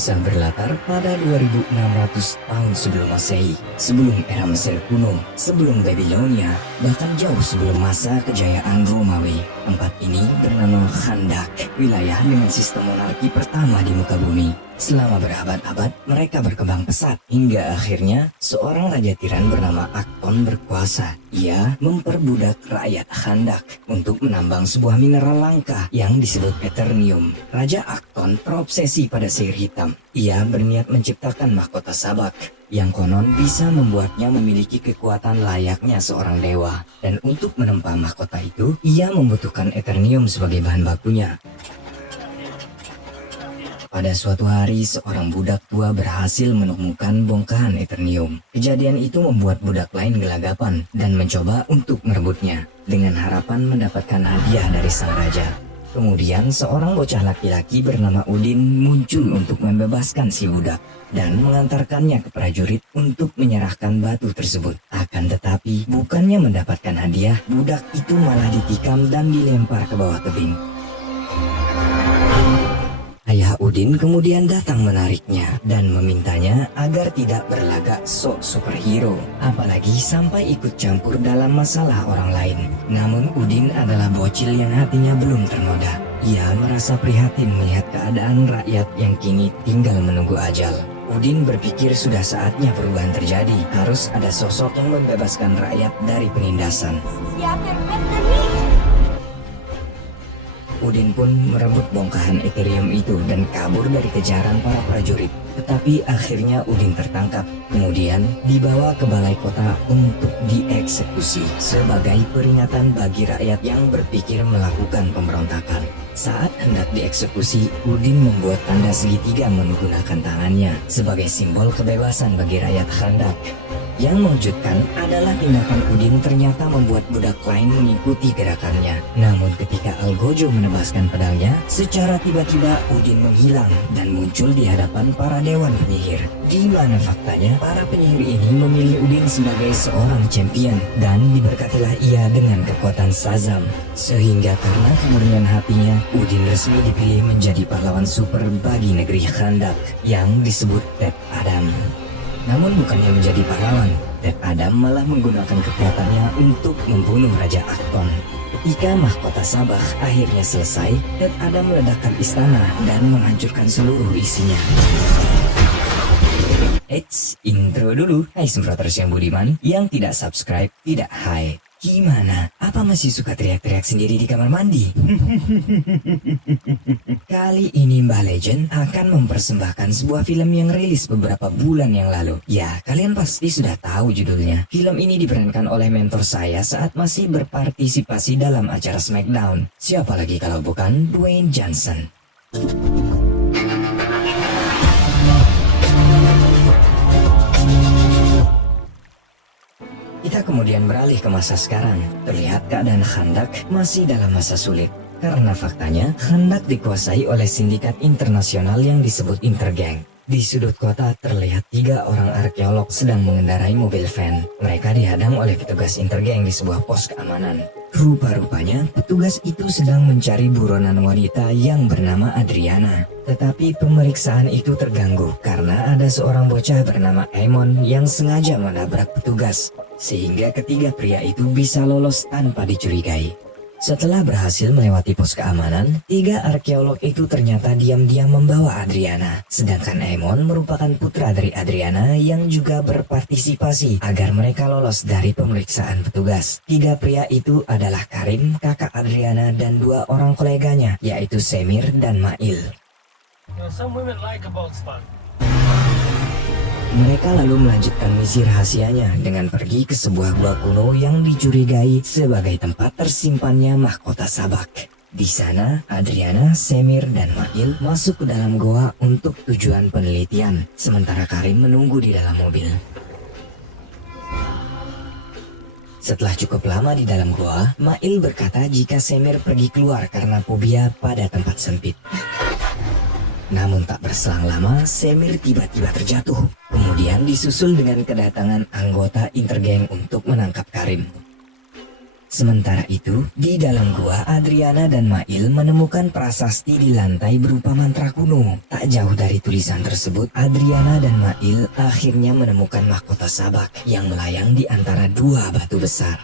kisah berlatar pada 2600 tahun sebelum Masehi, sebelum era Mesir kuno, sebelum Babilonia, bahkan jauh sebelum masa kejayaan Romawi. Tempat ini bernama Khandak, wilayah dengan sistem monarki pertama di muka bumi. Selama berabad-abad, mereka berkembang pesat hingga akhirnya seorang raja tiran bernama Akton berkuasa. Ia memperbudak rakyat Khandak untuk menambang sebuah mineral langka yang disebut Eternium. Raja Akton terobsesi pada sihir hitam. Ia berniat menciptakan mahkota Sabak yang konon bisa membuatnya memiliki kekuatan layaknya seorang dewa. Dan untuk menempa mahkota itu, ia membutuhkan Eternium sebagai bahan bakunya. Pada suatu hari, seorang budak tua berhasil menemukan bongkahan Eternium. Kejadian itu membuat budak lain gelagapan dan mencoba untuk merebutnya, dengan harapan mendapatkan hadiah dari sang raja. Kemudian, seorang bocah laki-laki bernama Udin muncul untuk membebaskan si budak dan mengantarkannya ke prajurit untuk menyerahkan batu tersebut. Akan tetapi, bukannya mendapatkan hadiah, budak itu malah ditikam dan dilempar ke bawah tebing. Ayah Udin kemudian datang menariknya dan memintanya agar tidak berlagak sok superhero, apalagi sampai ikut campur dalam masalah orang lain. Namun Udin adalah bocil yang hatinya belum ternoda. Ia merasa prihatin melihat keadaan rakyat yang kini tinggal menunggu ajal. Udin berpikir sudah saatnya perubahan terjadi. Harus ada sosok yang membebaskan rakyat dari penindasan. Udin pun merebut bongkahan Ethereum itu dan kabur dari kejaran para prajurit. Tetapi akhirnya Udin tertangkap, kemudian dibawa ke balai kota untuk dieksekusi sebagai peringatan bagi rakyat yang berpikir melakukan pemberontakan. Saat hendak dieksekusi, Udin membuat tanda segitiga menggunakan tangannya sebagai simbol kebebasan bagi rakyat Khandak. Yang mengejutkan adalah tindakan Udin ternyata membuat budak lain mengikuti gerakannya. Namun ketika Algojo menebaskan pedangnya, secara tiba-tiba Udin menghilang dan muncul di hadapan para dewan penyihir. Di mana faktanya, para penyihir ini memilih Udin sebagai seorang champion dan diberkatilah ia dengan kekuatan Shazam. Sehingga karena kemurnian hatinya, Udin resmi dipilih menjadi pahlawan super bagi negeri Khandak yang disebut Ted Adam. Namun bukannya menjadi pahlawan, Ted Adam malah menggunakan kekuatannya untuk membunuh Raja Akton. Ketika mahkota Sabak akhirnya selesai, Ted Adam meledakkan istana dan menghancurkan seluruh isinya. Eits, intro dulu. Hai semproters yang budiman, yang tidak subscribe, tidak hai. Gimana? Apa masih suka teriak-teriak sendiri di kamar mandi? Kali ini Mbah Legend akan mempersembahkan sebuah film yang rilis beberapa bulan yang lalu. Ya, kalian pasti sudah tahu judulnya. Film ini diperankan oleh mentor saya saat masih berpartisipasi dalam acara SmackDown. Siapa lagi kalau bukan Dwayne Johnson. Kita kemudian beralih ke masa sekarang. Terlihat keadaan Khandak masih dalam masa sulit. Karena faktanya, Khandak dikuasai oleh sindikat internasional yang disebut Intergang. Di sudut kota terlihat 3 orang arkeolog sedang mengendarai mobil van. Mereka dihadang oleh petugas Intergang di sebuah pos keamanan. Rupa-rupanya, petugas itu sedang mencari buronan wanita yang bernama Adriana. Tetapi pemeriksaan itu terganggu karena ada seorang bocah bernama Aemon yang sengaja menabrak petugas. Sehingga ketiga pria itu bisa lolos tanpa dicurigai. Setelah berhasil melewati pos keamanan, 3 arkeolog itu ternyata diam-diam membawa Adriana. Sedangkan Aemon merupakan putra dari Adriana yang juga berpartisipasi agar mereka lolos dari pemeriksaan petugas. 3 pria itu adalah Karim, kakak Adriana, dan 2 orang koleganya, yaitu Semir dan Mail. Mereka lalu melanjutkan misi rahasianya dengan pergi ke sebuah gua kuno yang dicurigai sebagai tempat tersimpannya mahkota Sabak. Di sana, Adriana, Semir, dan Mail masuk ke dalam goa untuk tujuan penelitian, sementara Karim menunggu di dalam mobil. Setelah cukup lama di dalam goa, Mail berkata jika Semir pergi keluar karena fobia pada tempat sempit. Namun tak berselang lama, Semir tiba-tiba terjatuh. Kemudian disusul dengan kedatangan anggota Intergang untuk menangkap Karim. Sementara itu, di dalam gua Adriana dan Mail menemukan prasasti di lantai berupa mantra kuno. Tak jauh dari tulisan tersebut, Adriana dan Mail akhirnya menemukan mahkota sabak yang melayang di antara dua batu besar.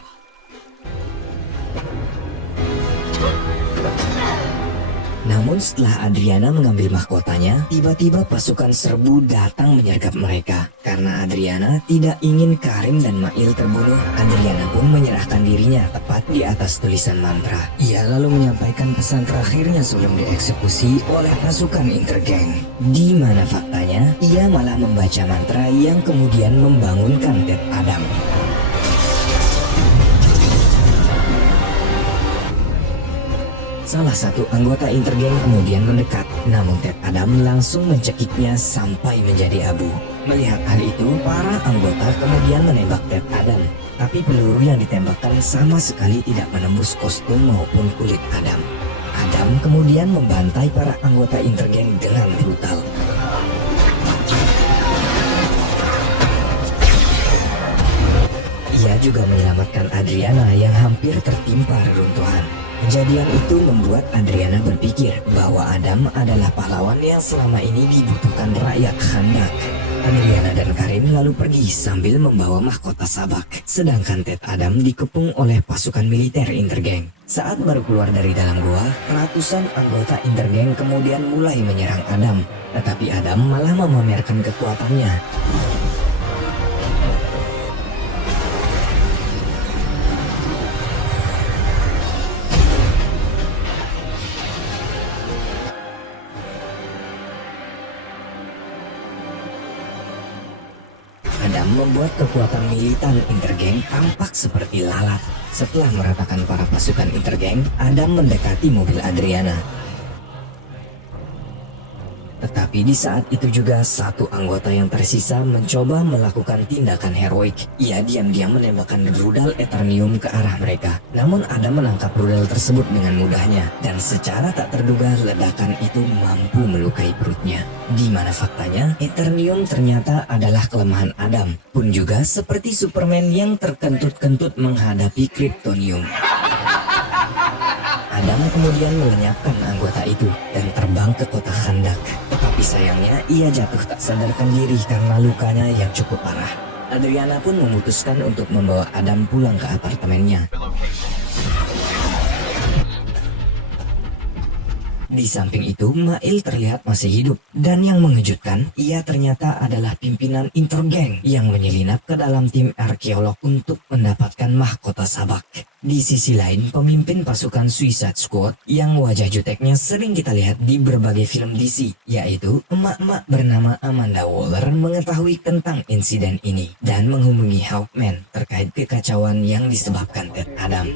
Namun setelah Adriana mengambil mahkotanya, tiba-tiba pasukan serbu datang menyergap mereka. Karena Adriana tidak ingin Karim dan Mail terbunuh, Adriana pun menyerahkan dirinya tepat di atas tulisan mantra. Ia lalu menyampaikan pesan terakhirnya sebelum dieksekusi oleh pasukan Intergang. Di mana faktanya, ia malah membaca mantra yang kemudian membangunkan Ted Adam. Salah satu anggota Intergang kemudian mendekat, namun Ted Adam langsung mencekiknya sampai menjadi abu. Melihat hal itu, para anggota kemudian menembak Ted Adam, tapi peluru yang ditembakkan sama sekali tidak menembus kostum maupun kulit Adam. Adam kemudian membantai para anggota Intergang dengan brutal. Ia juga menyelamatkan Adriana yang hampir tertimpa reruntuhan. Kejadian itu membuat Adriana berpikir bahwa Adam adalah pahlawan yang selama ini dibutuhkan rakyat Khandak. Adriana dan Karim lalu pergi sambil membawa mahkota sabak, sedangkan Ted Adam dikepung oleh pasukan militer Intergang. Saat baru keluar dari dalam gua, ratusan anggota Intergang kemudian mulai menyerang Adam, tetapi Adam malah memamerkan kekuatannya. Adam membuat kekuatan militan Intergang tampak seperti lalat. Setelah meratakan para pasukan Intergang, Adam mendekati mobil Adriana. Tetapi di saat itu juga satu anggota yang tersisa mencoba melakukan tindakan heroik. Ia diam-diam menembakkan rudal Eternium ke arah mereka. Namun Adam menangkap rudal tersebut dengan mudahnya, dan secara tak terduga ledakan itu mampu melukai perutnya. Di mana faktanya, Eternium ternyata adalah kelemahan Adam, pun juga seperti Superman yang terkentut-kentut menghadapi Kryptonium. Adam kemudian melenyapkan anggota itu dan terbang ke kota Khandak. Tetapi sayangnya ia jatuh tak sadarkan diri karena lukanya yang cukup parah. Adriana pun memutuskan untuk membawa Adam pulang ke apartemennya. Di samping itu, Mail terlihat masih hidup. Dan yang mengejutkan, ia ternyata adalah pimpinan Intergang yang menyelinap ke dalam tim arkeolog untuk mendapatkan mahkota sabak. Di sisi lain, pemimpin pasukan Suicide Squad yang wajah juteknya sering kita lihat di berbagai film DC, yaitu emak-emak bernama Amanda Waller, mengetahui tentang insiden ini dan menghubungi Hawkman terkait kekacauan yang disebabkan Ted Adam.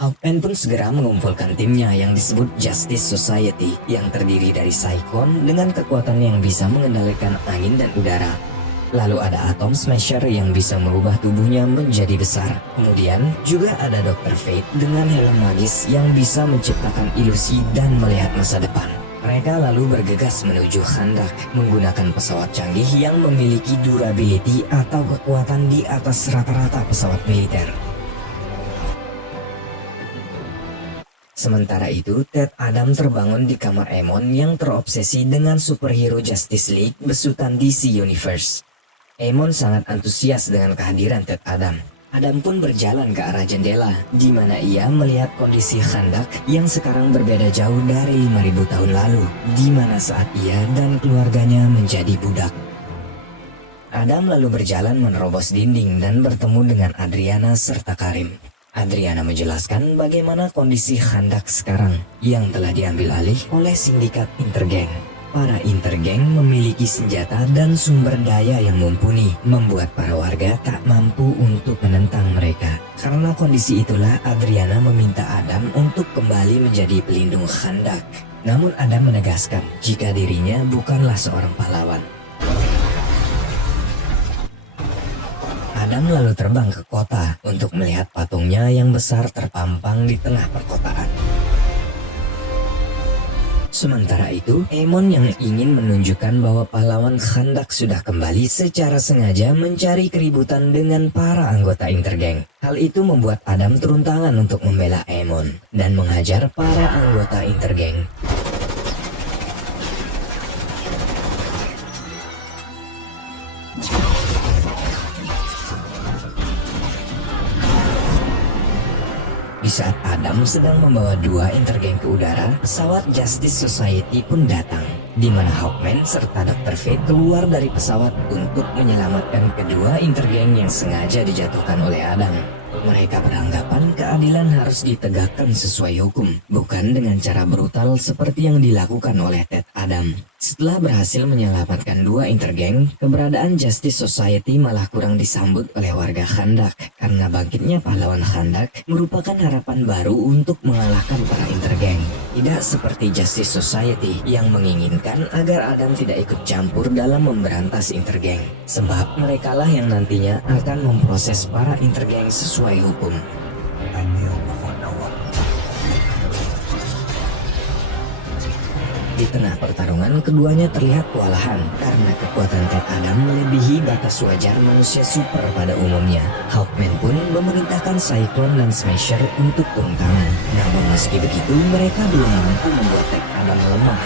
Hawkman pun segera mengumpulkan timnya yang disebut Justice Society yang terdiri dari Cyclone dengan kekuatan yang bisa mengendalikan angin dan udara. Lalu ada Atom Smasher yang bisa merubah tubuhnya menjadi besar. Kemudian juga ada Dr. Fate dengan helm magis yang bisa menciptakan ilusi dan melihat masa depan. Mereka lalu bergegas menuju Khandak menggunakan pesawat canggih yang memiliki durability atau kekuatan di atas rata-rata pesawat militer. Sementara itu, Ted Adam terbangun di kamar Emon yang terobsesi dengan superhero Justice League besutan DC Universe. Emon sangat antusias dengan kehadiran Ted Adam. Adam pun berjalan ke arah jendela, di mana ia melihat kondisi Khandak yang sekarang berbeda jauh dari 5.000 tahun lalu, di mana saat ia dan keluarganya menjadi budak. Adam lalu berjalan menerobos dinding dan bertemu dengan Adriana serta Karim. Adriana menjelaskan bagaimana kondisi Khandak sekarang yang telah diambil alih oleh sindikat Intergang. Para Intergang memiliki senjata dan sumber daya yang mumpuni, membuat para warga tak mampu untuk menentang mereka. Karena kondisi itulah Adriana meminta Adam untuk kembali menjadi pelindung Khandak. Namun Adam menegaskan jika dirinya bukanlah seorang pahlawan. Adam lalu terbang ke kota untuk melihat patungnya yang besar terpampang di tengah perkotaan. Sementara itu, Emon yang ingin menunjukkan bahwa pahlawan Khandak sudah kembali secara sengaja mencari keributan dengan para anggota Intergang. Hal itu membuat Adam turun tangan untuk membela Emon dan menghajar para anggota Intergang. Di saat Adam sedang membawa dua Intergang ke udara, pesawat Justice Society pun datang, di mana Hawkman serta Dr. Fate keluar dari pesawat untuk menyelamatkan kedua Intergang yang sengaja dijatuhkan oleh Adam. Mereka beranggapan keadilan harus ditegakkan sesuai hukum, bukan dengan cara brutal seperti yang dilakukan oleh Ted Adam. Setelah berhasil menyelamatkan dua Intergang, keberadaan Justice Society malah kurang disambut oleh warga Khandak karena bangkitnya pahlawan Khandak merupakan harapan baru untuk mengalahkan para Intergang. Tidak seperti Justice Society yang menginginkan agar Adam tidak ikut campur dalam memberantas Intergang, sebab merekalah yang nantinya akan memproses para Intergang sesuai hukum. Di tengah pertarungan, keduanya terlihat kewalahan karena kekuatan Ted Adam melebihi batas wajar manusia super pada umumnya. Hawkman pun memerintahkan Cyclone dan Smasher untuk turun tangan. Namun meski begitu, mereka belum mampu membuat Ted Adam lemah.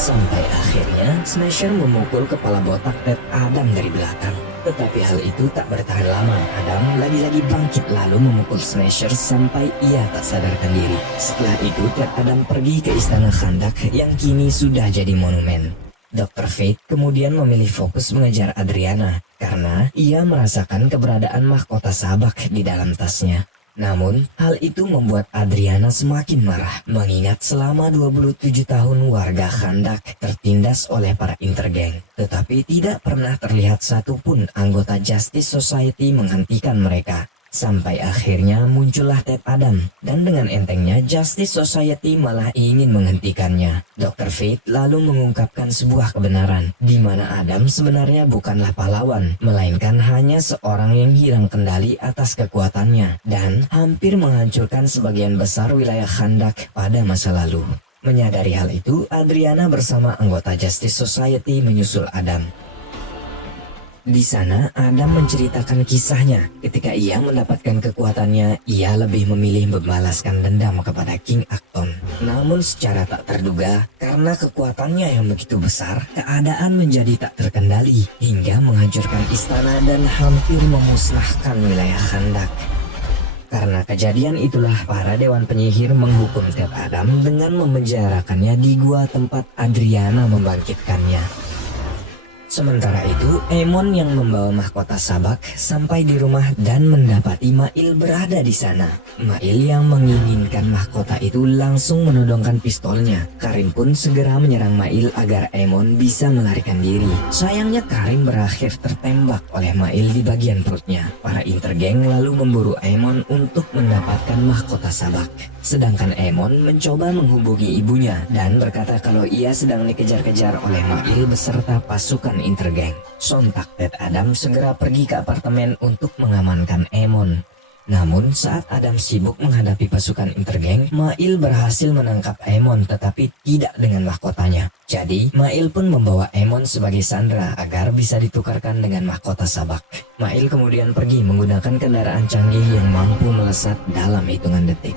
Sampai akhirnya, Smasher memukul kepala botak Ted Adam dari belakang. Tetapi hal itu tak bertahan lama. Adam lagi-lagi bangkit lalu memukul Smasher sampai ia tak sadarkan diri. Setelah itu, Ted Adam pergi ke istana Khandak yang kini sudah jadi monumen. Dr. Fate kemudian memilih fokus mengejar Adriana karena ia merasakan keberadaan mahkota sabak di dalam tasnya. Namun, hal itu membuat Adriana semakin marah, mengingat selama 27 tahun warga Khandak tertindas oleh para Intergang. Tetapi tidak pernah terlihat satupun anggota Justice Society menghentikan mereka. Sampai akhirnya muncullah Ted Adam, dan dengan entengnya Justice Society malah ingin menghentikannya. Dr. Fate lalu mengungkapkan sebuah kebenaran, di mana Adam sebenarnya bukanlah pahlawan, melainkan hanya seorang yang hilang kendali atas kekuatannya, dan hampir menghancurkan sebagian besar wilayah Khandak pada masa lalu. Menyadari hal itu, Adriana bersama anggota Justice Society menyusul Adam. Di sana, Adam menceritakan kisahnya. Ketika ia mendapatkan kekuatannya, ia lebih memilih membalaskan dendam kepada King Acton. Namun secara tak terduga, karena kekuatannya yang begitu besar, keadaan menjadi tak terkendali, hingga menghancurkan istana dan hampir memusnahkan wilayah Khandak. Karena kejadian itulah, para Dewan Penyihir menghukum Ted Adam dengan memenjarakannya di gua tempat Adriana membangkitkannya. Sementara itu, Emon yang membawa mahkota sabak sampai di rumah dan mendapati Mail berada di sana. Mail yang menginginkan mahkota itu langsung menodongkan pistolnya. Karim pun segera menyerang Mail agar Emon bisa melarikan diri. Sayangnya Karim berakhir tertembak oleh Mail di bagian perutnya. Para Intergang lalu memburu Emon untuk mendapatkan mahkota sabak. Sedangkan Emon mencoba menghubungi ibunya dan berkata kalau ia sedang dikejar-kejar oleh Mail beserta pasukan Intergang. Sontak Ted Adam segera pergi ke apartemen untuk mengamankan Emon. Namun saat Adam sibuk menghadapi pasukan Intergang, Mail berhasil menangkap Emon tetapi tidak dengan mahkotanya. Jadi Mail pun membawa Emon sebagai sandera agar bisa ditukarkan dengan mahkota sabak. Mail kemudian pergi menggunakan kendaraan canggih yang mampu melesat dalam hitungan detik.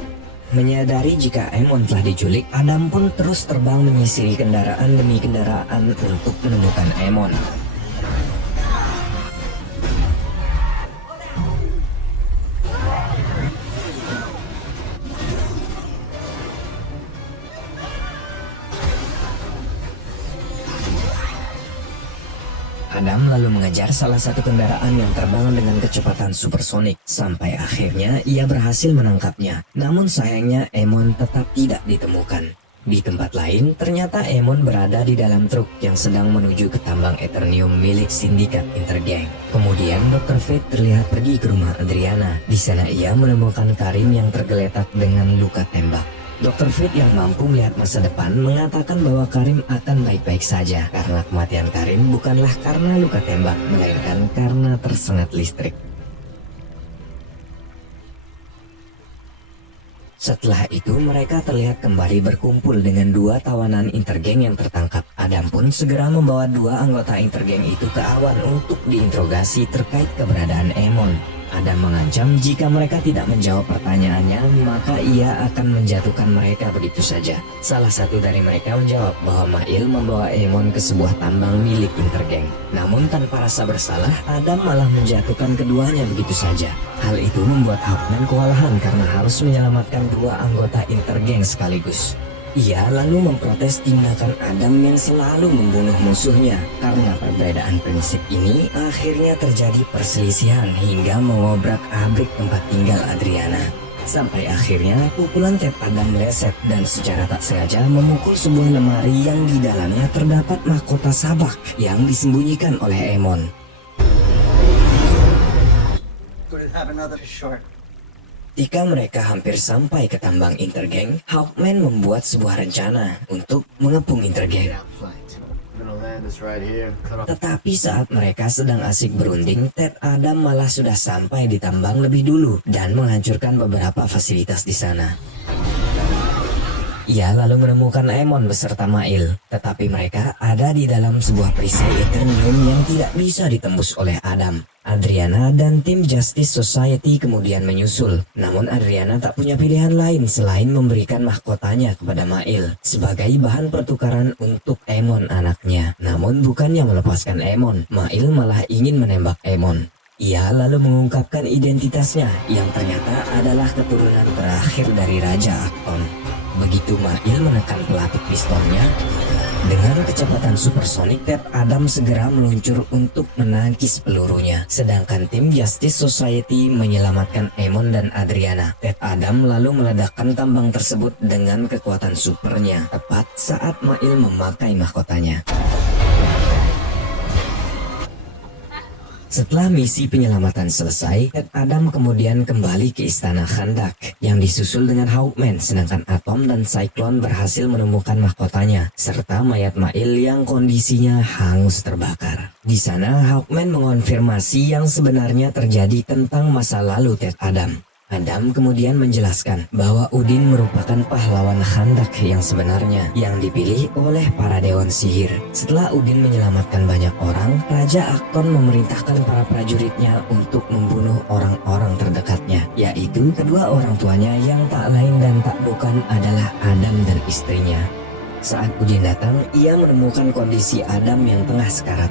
Menyadari jika Emon telah diculik, Adam pun terus terbang menyisiri kendaraan demi kendaraan untuk menemukan Emon. Adam lalu mengejar salah satu kendaraan yang terbang dengan kecepatan supersonik. Sampai akhirnya ia berhasil menangkapnya. Namun sayangnya Emon tetap tidak ditemukan. Di tempat lain, ternyata Emon berada di dalam truk yang sedang menuju ke tambang Eternium milik sindikat Intergang. Kemudian Dr. Fate terlihat pergi ke rumah Adriana. Di sana ia menemukan Karim yang tergeletak dengan luka tembak. Dr. Fate yang mampu melihat masa depan mengatakan bahwa Karim akan baik-baik saja karena kematian Karim bukanlah karena luka tembak, melainkan karena tersengat listrik. Setelah itu mereka terlihat kembali berkumpul dengan dua tawanan intergeng yang tertangkap. Adam pun segera membawa dua anggota intergeng itu ke awan untuk diinterogasi terkait keberadaan Emon. Adam mengancam jika mereka tidak menjawab pertanyaannya, maka ia akan menjatuhkan mereka begitu saja. Salah satu dari mereka menjawab bahwa Mail membawa Emon ke sebuah tambang milik intergeng. Namun tanpa rasa bersalah, Adam malah menjatuhkan keduanya begitu saja. Hal itu membuat Hawkman kewalahan karena harus menyelamatkan dua anggota intergeng sekaligus. Ia lalu memprotes tindakan Adam yang selalu membunuh musuhnya. Karena perbedaan prinsip ini, akhirnya terjadi perselisihan hingga mengobrak-abrik tempat tinggal Adriana. Sampai akhirnya pukulan Ted Adam meleset dan secara tak sengaja memukul sebuah lemari yang di dalamnya terdapat mahkota sabak yang disembunyikan oleh Emon. Ketika mereka hampir sampai ke tambang intergeng, Hawkman membuat sebuah rencana untuk mengepung intergeng. Tetapi saat mereka sedang asik berunding, Ted Adam malah sudah sampai di tambang lebih dulu dan menghancurkan beberapa fasilitas di sana. Ia lalu menemukan Emon beserta Mail, tetapi mereka ada di dalam sebuah perisai Eternium yang tidak bisa ditembus oleh Adam. Adriana dan tim Justice Society kemudian menyusul. Namun Adriana tak punya pilihan lain selain memberikan mahkotanya kepada Mail sebagai bahan pertukaran untuk Emon anaknya. Namun bukannya melepaskan Emon, Mail malah ingin menembak Emon. Ia lalu mengungkapkan identitasnya yang ternyata adalah keturunan terakhir dari Raja Akton. Begitu Mail menekan pelatih pistolnya, dengan kecepatan supersonik, Ted Adam segera meluncur untuk menangkis pelurunya. Sedangkan tim Justice Society menyelamatkan Emon dan Adriana. Ted Adam lalu meledakkan tambang tersebut dengan kekuatan supernya, tepat saat Mail memakai mahkotanya. Setelah misi penyelamatan selesai, Ted Adam kemudian kembali ke istana Khandak yang disusul dengan Hawkman, sedangkan Atom dan Cyclone berhasil menemukan mahkotanya serta mayat Mail yang kondisinya hangus terbakar. Di sana Hawkman mengonfirmasi yang sebenarnya terjadi tentang masa lalu Ted Adam. Adam kemudian menjelaskan bahwa Udin merupakan pahlawan Khandak yang sebenarnya yang dipilih oleh para Dewan Sihir. Setelah Udin menyelamatkan banyak orang, Raja Akton memerintahkan para prajuritnya untuk membunuh orang-orang terdekatnya, yaitu kedua orang tuanya yang tak lain dan tak bukan adalah Adam dan istrinya. Saat Udin datang, ia menemukan kondisi Adam yang tengah sekarat.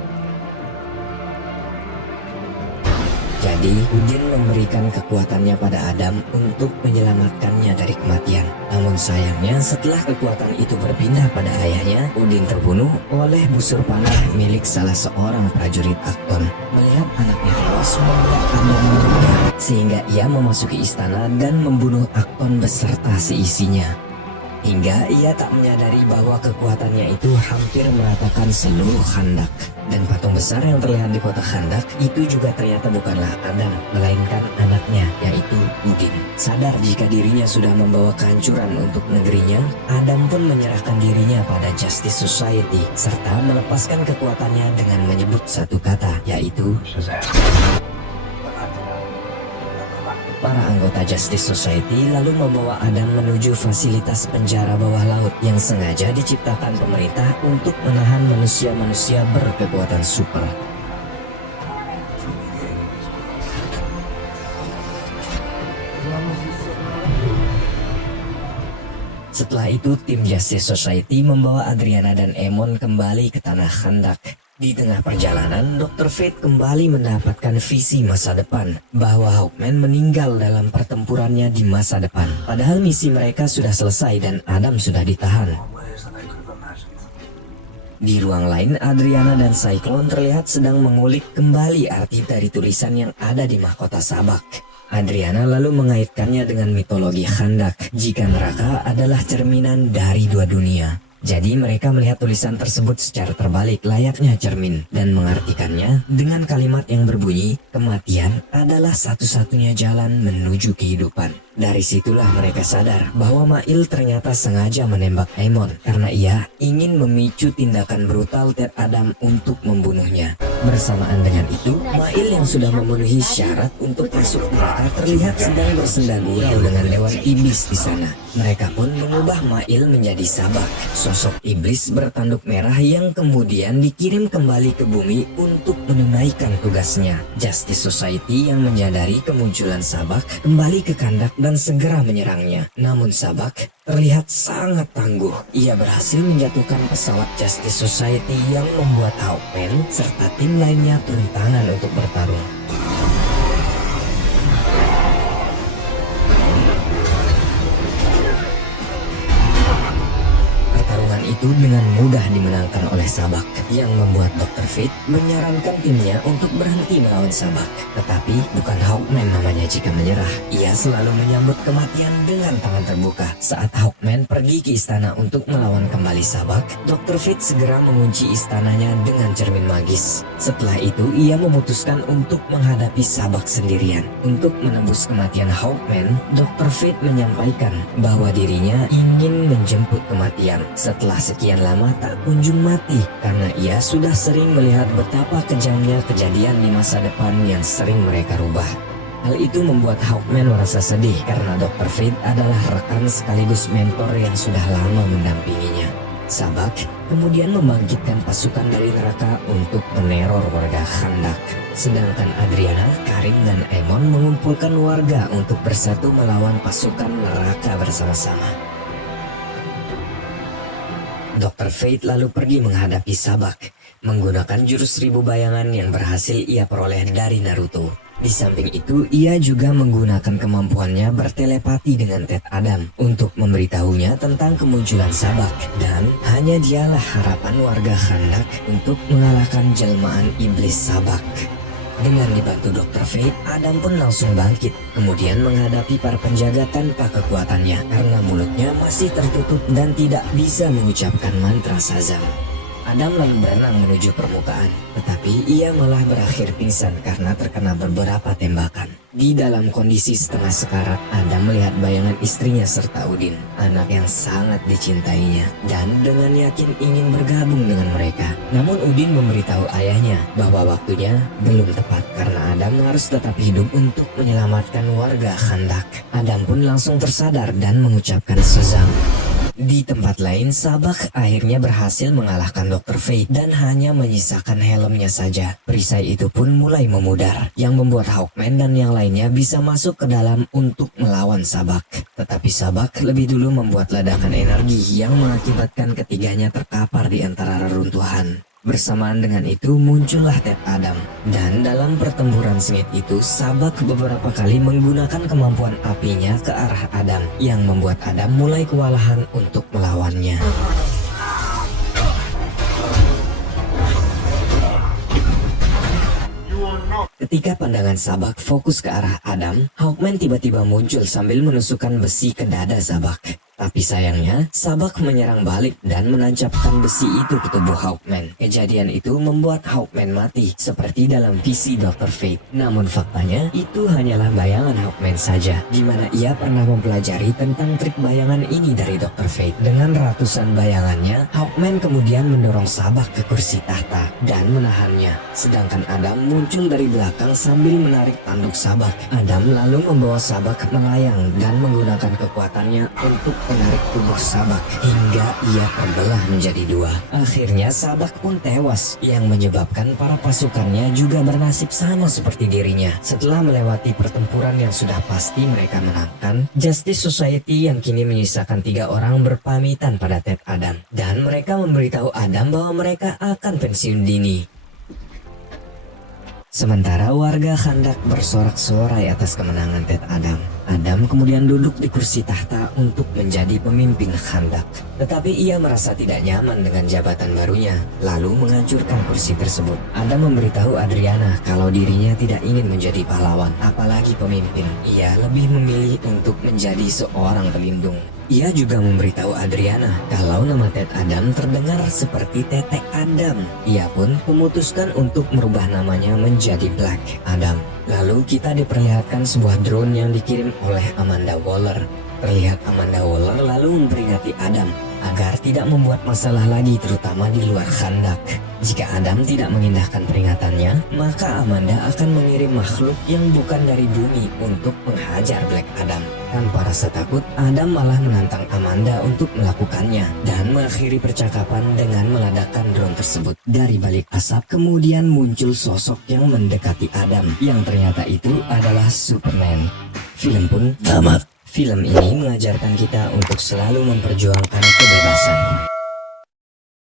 Jadi, Udin memberikan kekuatannya pada Adam untuk menyelamatkannya dari kematian. Namun sayangnya, setelah kekuatan itu berpindah pada ayahnya, Udin terbunuh oleh busur panah milik salah seorang prajurit Akton. Melihat anaknya tewas, membuat Adam murka, sehingga ia memasuki istana dan membunuh Akton beserta seisinya. Hingga ia tak menyadari bahwa kekuatannya itu hampir meratakan seluruh Khandak. Dan patung besar yang terlihat di kota Khandak itu juga ternyata bukanlah Adam, melainkan anaknya, yaitu Udin. Sadar jika dirinya sudah membawa kehancuran untuk negerinya, Adam pun menyerahkan dirinya pada Justice Society, serta melepaskan kekuatannya dengan menyebut satu kata, yaitu Shazam. Para anggota Justice Society lalu membawa Adam menuju fasilitas penjara bawah laut yang sengaja diciptakan pemerintah untuk menahan manusia-manusia berkekuatan super. Setelah itu, tim Justice Society membawa Adriana dan Emon kembali ke tanah Khandak. Di tengah perjalanan, Dr. Fate kembali mendapatkan visi masa depan bahwa Hawkman meninggal dalam pertempurannya di masa depan. Padahal misi mereka sudah selesai dan Adam sudah ditahan. Di ruang lain, Adriana dan Cyclone terlihat sedang mengulik kembali arti dari tulisan yang ada di mahkota sabak. Adriana lalu mengaitkannya dengan mitologi Khandak, jika neraka adalah cerminan dari dua dunia. Jadi mereka melihat tulisan tersebut secara terbalik layaknya cermin dan mengartikannya dengan kalimat yang berbunyi, kematian adalah satu-satunya jalan menuju kehidupan. Dari situlah mereka sadar bahwa Mail ternyata sengaja menembak Emon karena ia ingin memicu tindakan brutal Ted Adam untuk membunuhnya. Bersamaan dengan itu, Mail yang sudah memenuhi syarat untuk masuk neraka terlihat sedang bersenda gurau dengan dewan iblis di sana. Mereka pun mengubah Mail menjadi Sabak, sosok iblis bertanduk merah yang kemudian dikirim kembali ke bumi untuk menunaikan tugasnya. Justice Society yang menyadari kemunculan Sabak kembali ke Kandak dan segera menyerangnya. Namun Sabak terlihat sangat tangguh. Ia berhasil menjatuhkan pesawat Justice Society yang membuat Hawkman serta tim lainnya turun tangan untuk bertarung. Pertarungan itu dengan mudah dimenangkan oleh Sabak, yang membuat Dr. Fate menyarankan timnya untuk berhenti melawan Sabak. Tetapi bukan Hawkman namanya jika menyerah. Ia selalu menyambut kematian dengan tangan terbuka. Saat Hawkman pergi ke istana untuk melawan kembali Sabak, Dr. Fate segera mengunci istananya dengan cermin magis. Setelah itu, ia memutuskan untuk menghadapi Sabak sendirian. Untuk menembus kematian Hawkman, Dr. Fate menyampaikan bahwa dirinya ingin menjemput kematian. Setelah sekian lama tak kunjung mati, karena ia sudah sering melihat betapa kejamnya kejadian di masa depan yang sering mereka rubah. Hal itu membuat Hawkman merasa sedih karena Dr. Fate adalah rekan sekaligus mentor yang sudah lama mendampinginya. Sabak kemudian membangkitkan pasukan dari neraka untuk meneror warga Khandak. Sedangkan Adriana, Karim, dan Emon mengumpulkan warga untuk bersatu melawan pasukan neraka bersama-sama. Dr. Fate lalu pergi menghadapi Sabak menggunakan jurus 1000 bayangan yang berhasil ia peroleh dari Naruto. Di samping itu, ia juga menggunakan kemampuannya bertelepati dengan Ted Adam untuk memberitahunya tentang kemunculan Sabak, dan hanya dialah harapan warga Khandak untuk mengalahkan jelmaan iblis Sabak. Dengan dibantu Dr. Fate, Adam pun langsung bangkit, kemudian menghadapi para penjaga tanpa kekuatannya karena mulutnya masih tertutup dan tidak bisa mengucapkan mantra Shazam. Adam lalu berenang menuju permukaan, tetapi ia malah berakhir pingsan karena terkena beberapa tembakan. Di dalam kondisi setengah sekarat, Adam melihat bayangan istrinya serta Udin, anak yang sangat dicintainya, dan dengan yakin ingin bergabung dengan mereka. Namun Udin memberitahu ayahnya bahwa waktunya belum tepat karena Adam harus tetap hidup untuk menyelamatkan warga Khandak. Adam pun langsung tersadar dan mengucapkan Shazam. Di tempat lain, Sabak akhirnya berhasil mengalahkan Dr. Fate dan hanya menyisakan helmnya saja. Perisai itu pun mulai memudar, yang membuat Hawkman dan yang lainnya bisa masuk ke dalam untuk melawan Sabak. Tetapi Sabak lebih dulu membuat ledakan energi yang mengakibatkan ketiganya terkapar di antara reruntuhan. Bersamaan dengan itu muncullah Ted Adam, dan dalam pertempuran sengit itu Sabak beberapa kali menggunakan kemampuan apinya ke arah Adam, yang membuat Adam mulai kewalahan untuk melawannya. Ketika pandangan Sabak fokus ke arah Adam, Hawkman tiba-tiba muncul sambil menusukkan besi ke dada Sabak. Tapi sayangnya, Sabak menyerang balik dan menancapkan besi itu ke tubuh Hawkman. Kejadian itu membuat Hawkman mati, seperti dalam visi Dr. Fate. Namun faktanya, itu hanyalah bayangan Hawkman saja, di mana ia pernah mempelajari tentang trik bayangan ini dari Dr. Fate. Dengan ratusan bayangannya, Hawkman kemudian mendorong Sabak ke kursi tahta dan menahannya. Sedangkan Adam muncul dari belakang sambil menarik tanduk Sabak. Adam lalu membawa Sabak melayang dan menggunakan kekuatannya untuk menarik tubuh Sabak hingga ia terbelah menjadi dua. Akhirnya Sabak pun tewas, yang menyebabkan para pasukannya juga bernasib sama seperti dirinya. Setelah melewati pertempuran yang sudah pasti mereka menangkan, Justice Society yang kini menyisakan 3 orang berpamitan pada Ted Adam, dan mereka memberitahu Adam bahwa mereka akan pensiun dini. Sementara warga Khandak bersorak-sorai atas kemenangan Ted Adam. Adam kemudian duduk di kursi tahta untuk menjadi pemimpin Khandak. Tetapi ia merasa tidak nyaman dengan jabatan barunya, lalu menghancurkan kursi tersebut. Adam memberitahu Adriana kalau dirinya tidak ingin menjadi pahlawan, apalagi pemimpin. Ia lebih memilih untuk menjadi seorang pelindung. Ia juga memberitahu Adriana kalau nama Ted Adam terdengar seperti Tetek Adam. Ia pun memutuskan untuk merubah namanya menjadi Black Adam. Lalu kita diperlihatkan sebuah drone yang dikirim oleh Amanda Waller. Terlihat Amanda Waller lalu memperingati Adam agar tidak membuat masalah lagi, terutama di luar Khandak. Jika Adam tidak mengindahkan peringatannya, maka Amanda akan mengirim makhluk yang bukan dari bumi untuk menghajar Black Adam. Tanpa rasa takut, Adam malah menantang Amanda untuk melakukannya dan mengakhiri percakapan dengan meledakkan drone tersebut. Dari balik asap kemudian muncul sosok yang mendekati Adam, yang ternyata itu adalah Superman. Film pun tamat. Film ini mengajarkan kita untuk selalu memperjuangkan kebebasan.